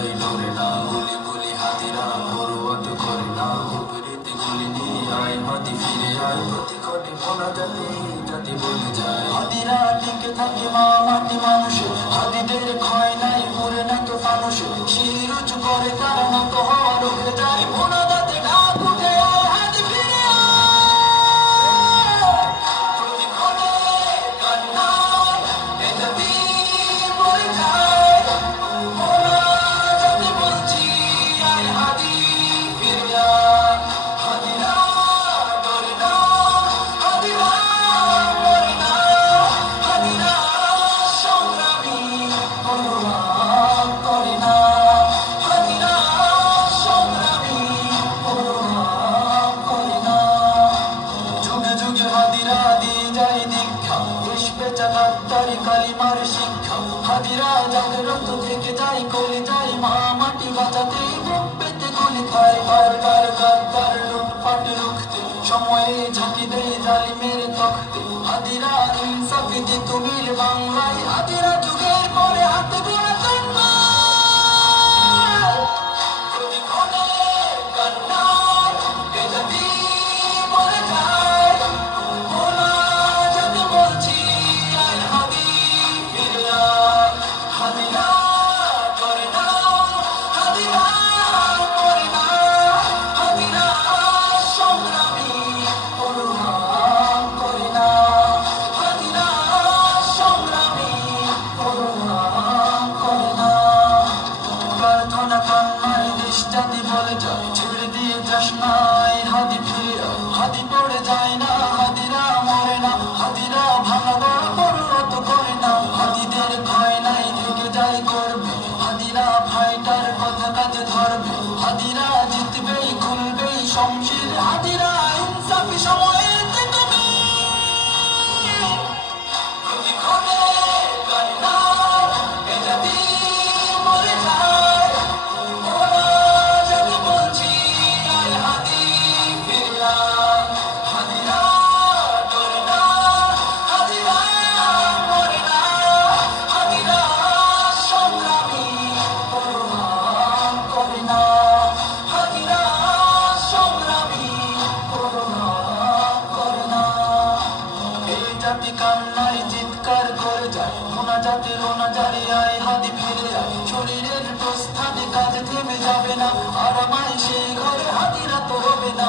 ভাই লড়ে না, গুলি গুলি হাতিরা পরোয়াত করে না, উপরিতে গুলি নিয়ে আয় হাতি ফিরে আয়, প্রতিক্ষণে মোনা জাতি জাতি বলে যায়। হাতিরা টিকে থাকে মা মাটি মানুষে, হাতিদের ক্ষয় নাই মরে না তো ফানুষে, শির উঁচু করে তারা নত হওয়া রুখে যায়, মোনা দাঁতে ডাক উঠে আয় হাতি ফিরে আয়। প্রতিক্ষণে কান্নায় এ জাতি মরে যায়, মোনা জাতি বলছি আয় হাতি ফিরে আয়। হাতিরা ডরে না, হাতিরা মরে না, হাতিরা সংগ্রামী অনুরাগ করে না, হাতিরা সংগ্রামী অনুরাগ করে না। যুগে যুগে হাতিরা দিয়ে যায় দীক্ষা, দেশ বেচা গাদ্দারি কালিমার শিক্ষা, হাতিরা জাগ্রত থেকে যায় কলি যায়, মা মাটি বাঁচাতে বুক পেতে গুলি খায়, বারবার গাদ্দার লুটপাট রুখতে সময়ে ঝাঁকি দেয় জালিমের তখতে, হাতিরা ইনসাফি দিত মিল বাংলায়, হাতিরা যুগের পরে হাতে গোড়া জন্মায়। প্রতিক্ষণে কান্নায় এ জাতি মরে যায়, মোনা জাতি বলছি আয় হাতি ফিরে আয়। হাতিরা ডরে না, হাতিরা মরে না, হাতিরা সংগ্রামী অনুরাগ করে না, হাতিরা সংগ্রামী অনুরাগ করে না। প্রার্থনা কান্নায় দেশ জাতি বলে যায়, ছেড়ে দিয়ে যাস না এই হাতি ফিরে আয়। হাতি পড়ে যায় না, হাতিরা মরে না, হাতিরা ভাঙা গড় পরিণত করে না, হাতিদের ক্ষয় নাই থেকে যায় করবে, হাতিরা ফাইটার কথা কাজে ধরবে, হাতিরা জিতবেই খুলবেই শমশির, হাতিরা ইনসাফি সময়ের তুমি। প্রতিক্ষণে কান্নায় এ জাতি মরে যায়, মোনা জাতি বলছি আয় হাতি ফিরে আয়। হাতিরা ডরে না, হাতিরা মরে না, হাতিরা সংগ্রামী অনুরাগ করে না, হাতিরা সংগ্রামী অনুরাগ করে না। এই জাতি কান্নায় চিৎকার করে যায়, মোনা জাতির রোনা জারি আয় হাতি ফিরে আয়, শরীরের প্রস্থানে কাজ থেমে যাবে না, আর আমায় সেই ঘরে হাতিরা তো হবে না।